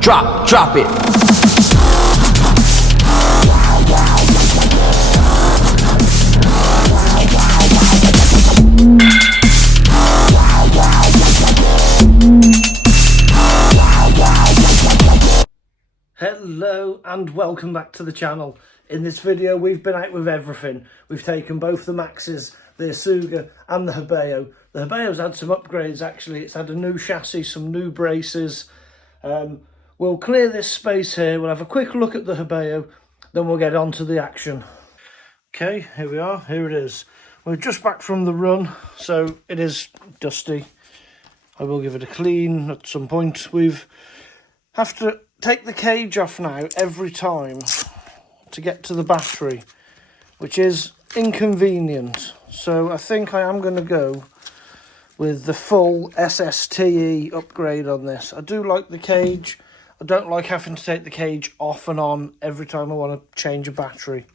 Drop it. Hello and welcome back to the channel. In this video we've been out with everything. We've taken both the Maxxes, the Asuga and the Hobao. The Hobao's had some upgrades actually. It's had a new chassis, some new braces. We'll clear this space here, we'll have a quick look at the Hobao, then we'll get on to the action. Okay, here we are, here it is. We're just back from the run, so it is dusty. I will give it a clean at some point. Have to take the cage off now every time to get to the battery, which is inconvenient. So I think I am going to go with the full Sste upgrade on this. I do like the cage. I don't like having to take the cage off and on every time I want to change a battery.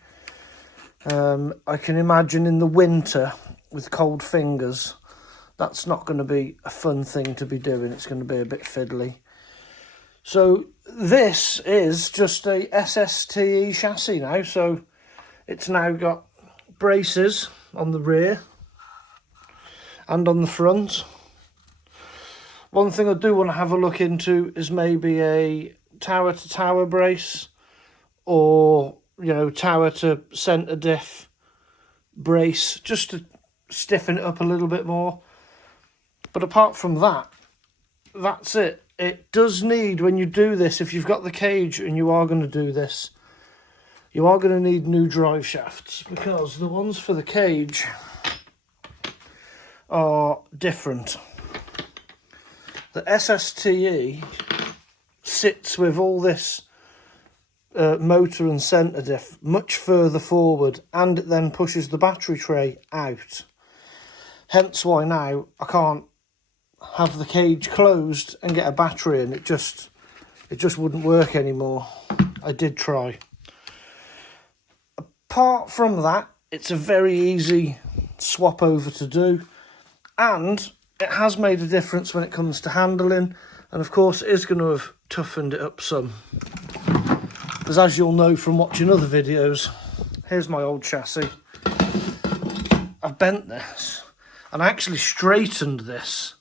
I can imagine in the winter with cold fingers, that's not going to be a fun thing to be doing. It's going to be a bit fiddly. So this is just a Sste chassis now. So it's now got braces on the rear and on the front. One thing I do want to have a look into is maybe a tower to tower brace, or tower to centre diff brace, just to stiffen it up a little bit more. But apart from that, that's it. It does need, when you do this, if you've got the cage and you are going to do this, you are going to need new drive shafts, because the ones for the cage are different. The Sste sits with all this motor and centre diff much further forward, and it then pushes the battery tray out. Hence why now I can't have the cage closed and get a battery in. It just wouldn't work anymore. I did try. Apart from that, it's a very easy swap over to do, and it has made a difference when it comes to handling, and of course it is going to have toughened it up some, because as you'll know from watching other videos, here's my old chassis. I've bent this and I actually straightened this.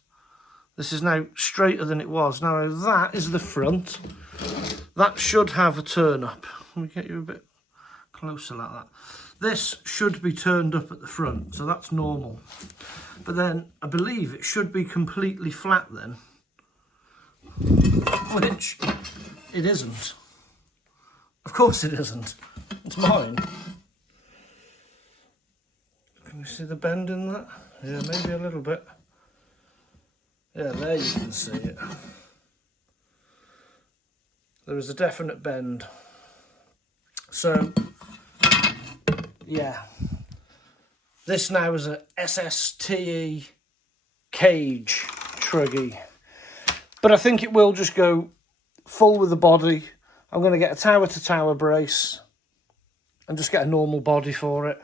This is now straighter than it was. Now that is the front. That should have a turn up. Let me get you a bit closer like that. This should be turned up at the front, so that's normal. But then I believe it should be completely flat then, which it isn't. Of course it isn't. It's mine. Can you see the bend in that? Yeah, maybe a little bit. Yeah, there you can see it. There is a definite bend. So, yeah. This now is a Sste cage Truggy. But I think it will just go full with the body. I'm going to get a tower to tower brace and just get a normal body for it.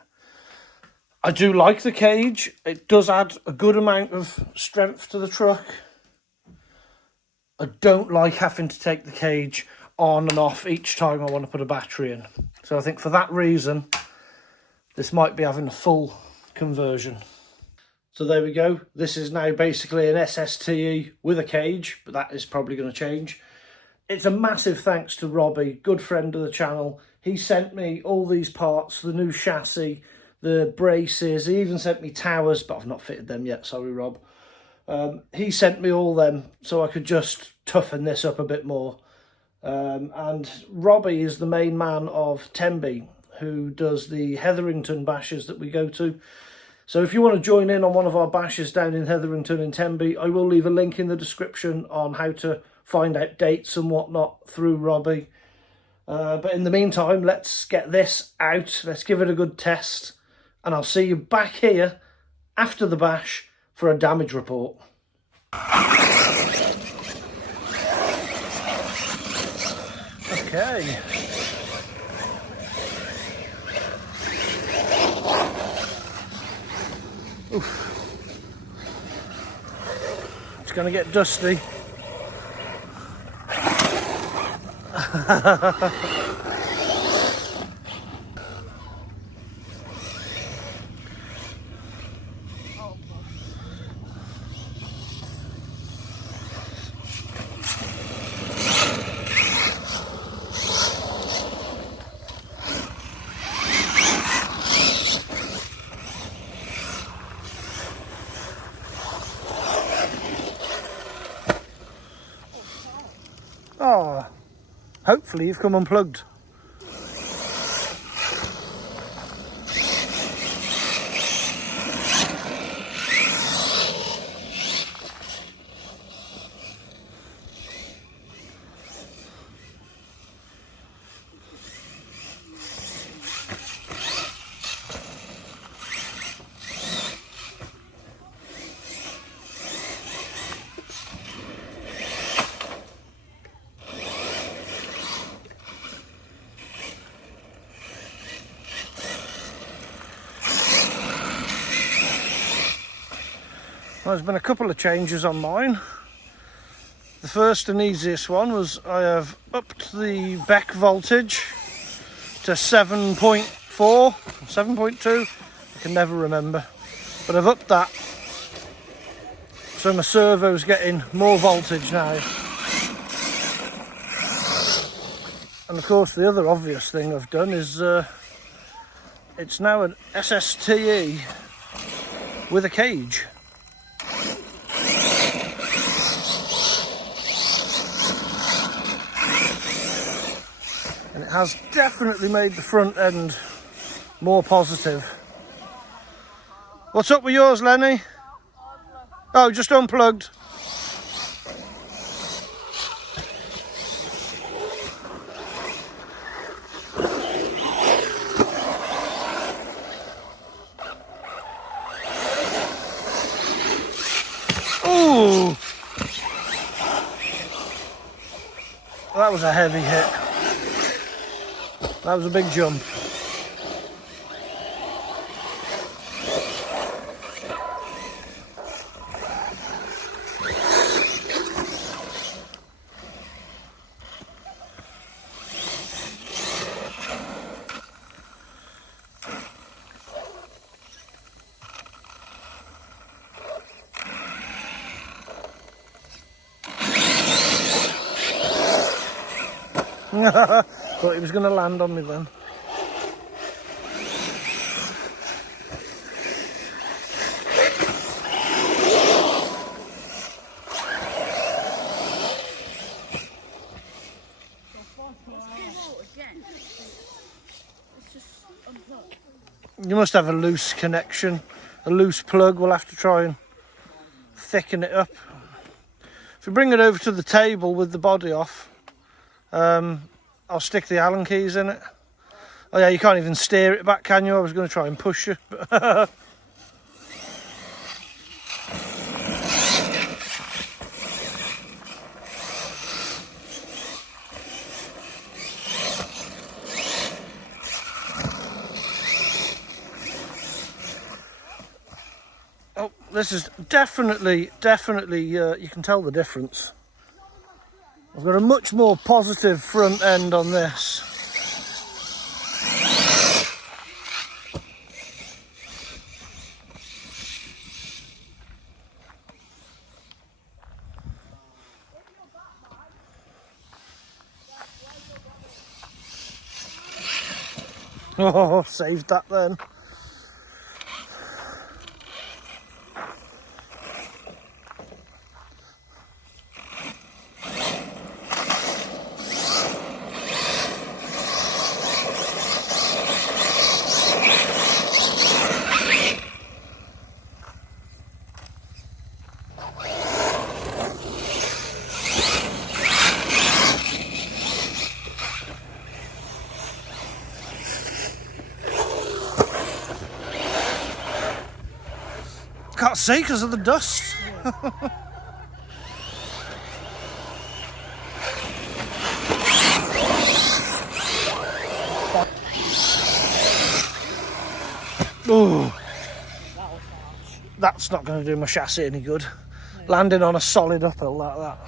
I do like the cage. It does add a good amount of strength to the truck. I don't like having to take the cage on and off each time I want to put a battery in. So I think for that reason, this might be having a full conversion. So there we go. This is now basically an Sste with a cage, but that is probably going to change. It's a massive thanks to Robbie, good friend of the channel. He sent me all these parts, the new chassis, the braces. He even sent me towers, but I've not fitted them yet. Sorry, Rob. He sent me all them so I could just toughen this up a bit more. And Robbie is the main man of Tenby, who does the Hetherington bashes that we go to. So if you want to join in on one of our bashes down in Hetherington in Tenby, I will leave a link in the description on how to find out dates and whatnot through Robbie. But in the meantime, let's get this out. Let's give it a good test. And I'll see you back here after the bash for a damage report. Okay. Oof. It's going to get dusty. Oh, hopefully you've come unplugged. Well, there's been a couple of changes on mine. The first and easiest one was I have upped the Beck voltage to 7.4, 7.2, I can never remember, but I've upped that, so my servo's getting more voltage now. And of course the other obvious thing I've done is it's now an SSTE with a cage. And it has definitely made the front end more positive. What's up with yours, Lenny? Oh, just unplugged. Ooh! That was a heavy hit. That was a big jump. Thought he was going to land on me then. You must have a loose connection, a loose plug. We'll have to try and thicken it up. If we bring it over to the table with the body off, I'll stick the Allen keys in it. Oh yeah, you can't even steer it back, can you? I was going to try and push you. Oh, this is definitely, you can tell the difference. I've got a much more positive front end on this. Oh, saved that then. Can't see because of the dust. Oh, that's not going to do my chassis any good. Landing on a solid uphill like that.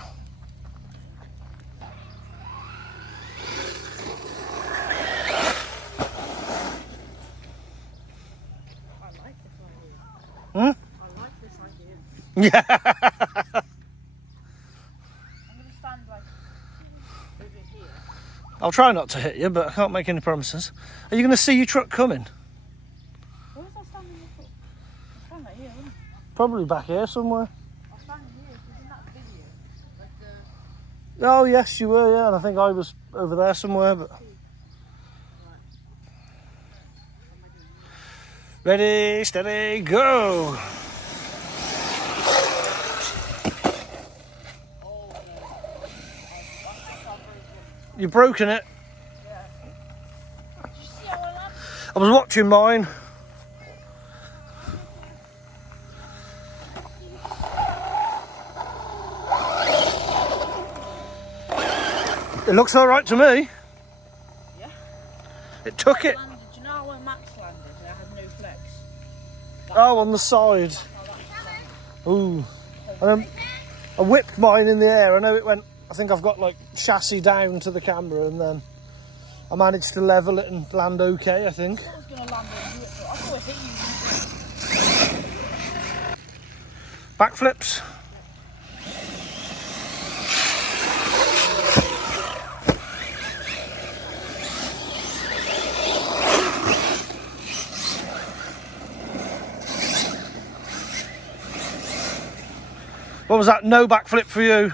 Yeah. I'm going to stand like over here. I'll try not to hit you, but I can't make any promises. Are you going to see your truck coming? Where was I standing before? I stand like here, wasn't I? Probably back here somewhere. I was standing here, because in that video, like the... Oh, yes, you were, yeah. And I think I was over there somewhere, but... Ready, steady, go! You've broken it. Yeah. Did you see how I landed? I was watching mine. It looks all right to me. Yeah. It took it. Do you know how when Maxx landed? I had no flex. Oh, on the side. Ooh. And I whipped mine in the air. I know it went, I think I've got like chassis down to the camera, and then I managed to level it and land okay, I think. I thought I was going to land on you. I thought it hit you. Backflips. What was that? No backflip for you? Yeah.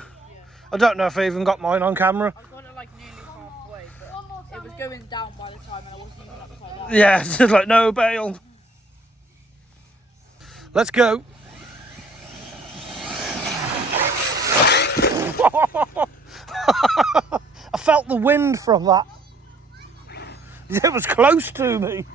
I don't know if I even got mine on camera. I got it like nearly halfway, but it was going down by the time and I wasn't even upside down. Yeah, it's just like no bail. Let's go. I felt the wind from that. It was close to me.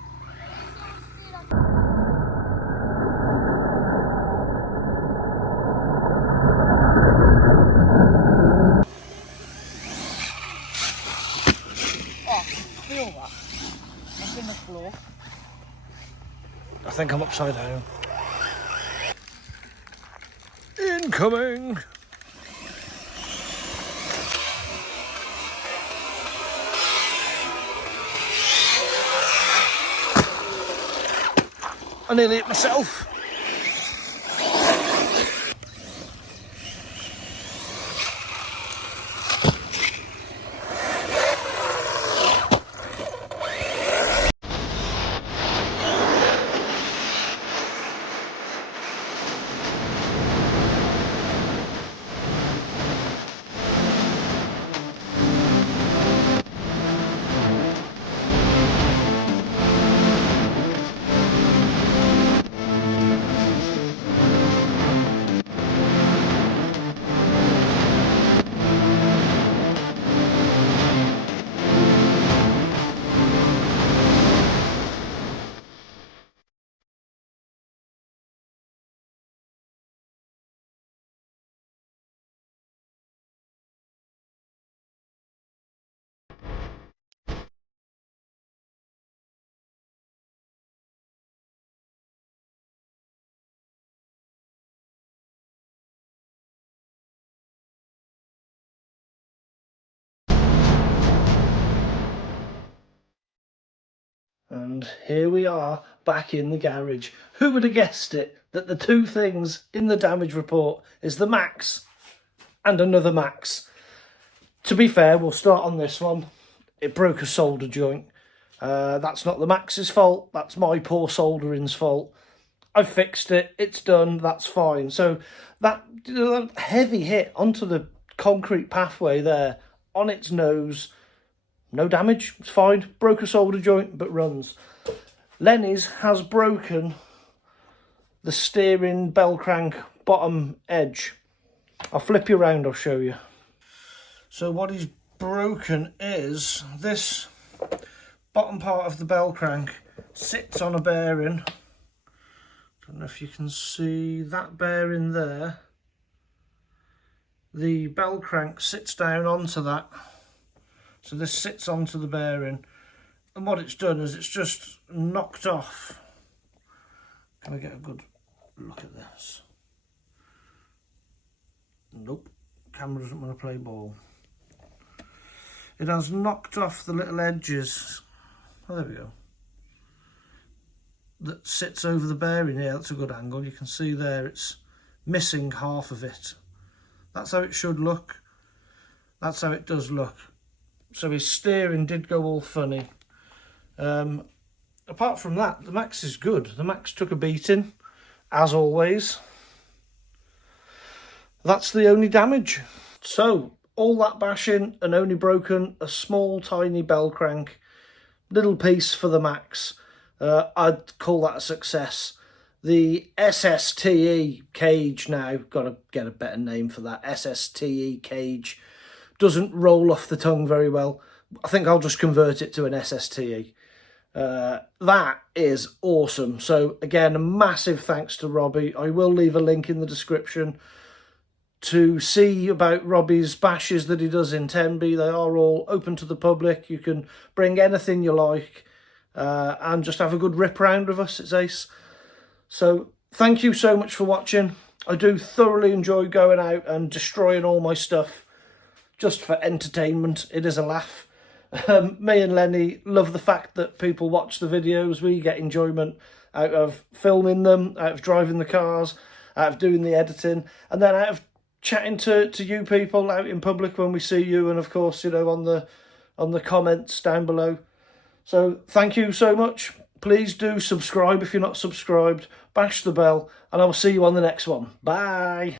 Feel that? I'm in the floor. I think I'm upside down. Incoming. I nearly hit myself. And here we are, back in the garage. Who would have guessed it, that the two things in the damage report is the Maxx and another Maxx. To be fair, we'll start on this one. It broke a solder joint. That's not the Maxx's fault, that's my poor soldering's fault. I've fixed it, it's done, that's fine. So that heavy hit onto the concrete pathway there, on its nose, no damage, it's fine. Broke a solder joint, but runs. Lenny's has broken the steering bell crank bottom edge. I'll flip you around, I'll show you. So what he's broken is this bottom part of the bell crank sits on a bearing. Don't know if you can see that bearing there. The bell crank sits down onto that. So this sits onto the bearing, and what it's done is it's just knocked off. Can I get a good look at this? Nope, camera doesn't want to play ball. It has knocked off the little edges. Oh, there we go. That sits over the bearing here. That's a good angle. You can see there it's missing half of it. That's how it should look. That's how it does look. So his steering did go all funny. Apart from that, the Maxx is good. The Maxx took a beating, as always. That's the only damage. So, all that bashing and only broken a small tiny bell crank. Little piece for the Maxx. I'd call that a success. The SSTE cage now, got to get a better name for that. SSTE cage doesn't roll off the tongue very well. I think I'll just convert it to an SSTE. That is awesome. So again, a massive thanks to Robbie. I will leave a link in the description to see about Robbie's bashes that he does in Tenby. They are all open to the public. You can bring anything you like and just have a good rip round with us. It's ace. So thank you so much for watching. I do thoroughly enjoy going out and destroying all my stuff just for entertainment. It is a laugh. Me and Lenny love the fact that people watch the videos. We get enjoyment out of filming them, out of driving the cars, out of doing the editing, and then out of chatting to you people out in public when we see you, and of course, you know, on the comments down below. So thank you so much. Please do subscribe if you're not subscribed. Bash the bell, and I will see you on the next one. Bye.